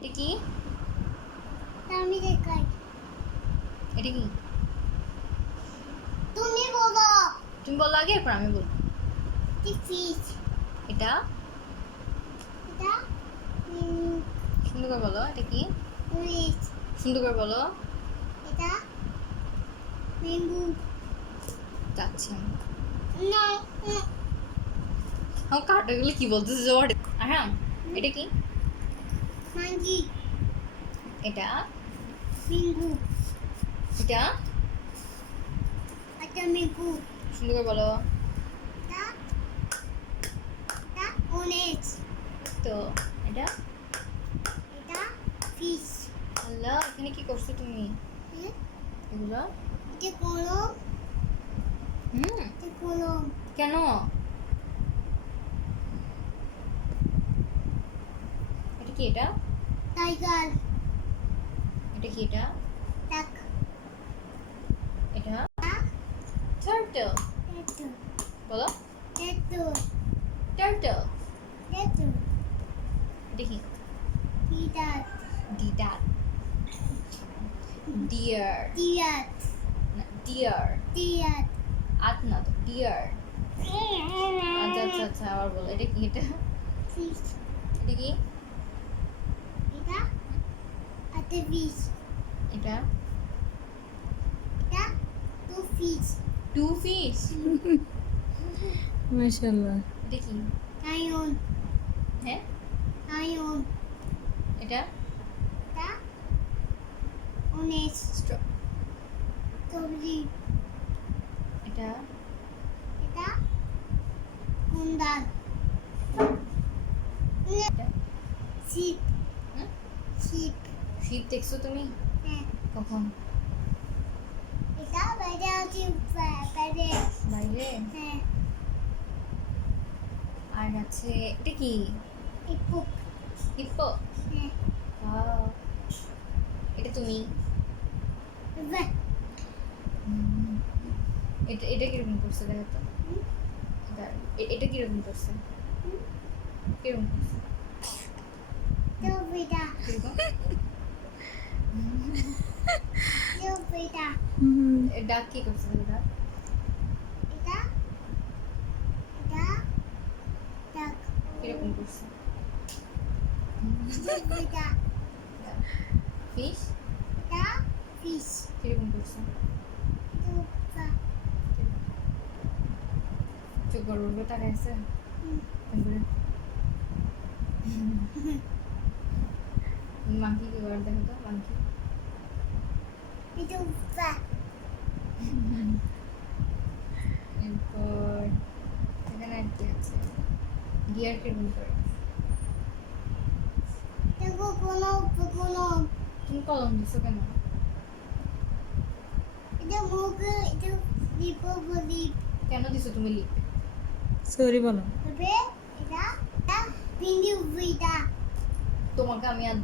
এটা কি? আমি দেখাই। এটা কি? তুমি বলো। তুমি বলো আগে, এরপর আমি বলবো। কি ফিশ? এটা এটা সুন্দর করে বলো। এটা কি? উইচ। সুন্দর করে বলো। এটা ম্যাঙ্গো। যাচ্ছে না আমার কাটাগুলো কি বলতেছে জোর। হ্যাঁ, এটা কি? মাঙ্গি। এটা ম্যাঙ্গো। এটা এটা ম্যাঙ্গো। সুন্দর করে বলো। এটা এটা অরেঞ্জ। তো এটা এটা ফিশ। আল্লাহ, এখানে কি করছো তুমি? এগুলো এটা কলম। এটা কলম। কেন? এটা কি? এটা টাইগার। এটা কি? এটা ডাক। এটা টার্টল। এটো বলো। এটো টার্টল। এটো এটা কি? ডিডার। ডিডার। ডিয়ার। ডিয়ার। ডিয়ার। ডিয়ার। আট না তো, ডিয়ার। আচ্ছা আচ্ছা আচ্ছা, আবার বলো। এটা কি? এটা ফিশ। এটা কি? এটা একটা ফিশ। এটা এটা টু ফিশ। Two fish. মাশাআল্লাহ। এটা কি? লায়ন। হ্যাঁ, লায়ন। এটা এটা অনেক স্ট্র। সবজি। এটা এটা কুন্দাল। এটা শিপ। হুম? শিপ। শীত দেখছো তুমি হ্যাঁ। কখন? এটা বাইরে আছে বাইরে। বাইরে। হ্যাঁ। আর আছে এটা কি? ইপো। হিপ্পো। হ্যাঁ। ওয়াও, এটা তুমি। বাহ। এটা এটা কিরকম করছে দেখো তো। এটা কিরকম করছে? কিরকম করছে? তো বেটা। কিরকম? তো বেটা। ডাক কি করছে এটা? এটা এটা ডাক। কিরকম করছে? তো বেটা। ফিশ এটা ফিশ। কিরকম করছে? তো বা। চোখ বড় বড় তাকায় আছে। মাংকি কি বার দেখো তো, মাংকি। এটা বা। এরপর এখানে আর কি আছে? গিয়ার কিরকম করে? দেখো কোনো তুমি কলম দিছো কেন? এটা মুখ এটা লিপো বলি। কেন দিছো তুমি লিপ? সরি বলো। তবে এটা এটা বিন্দু বিটা। তোমাকে আমি আর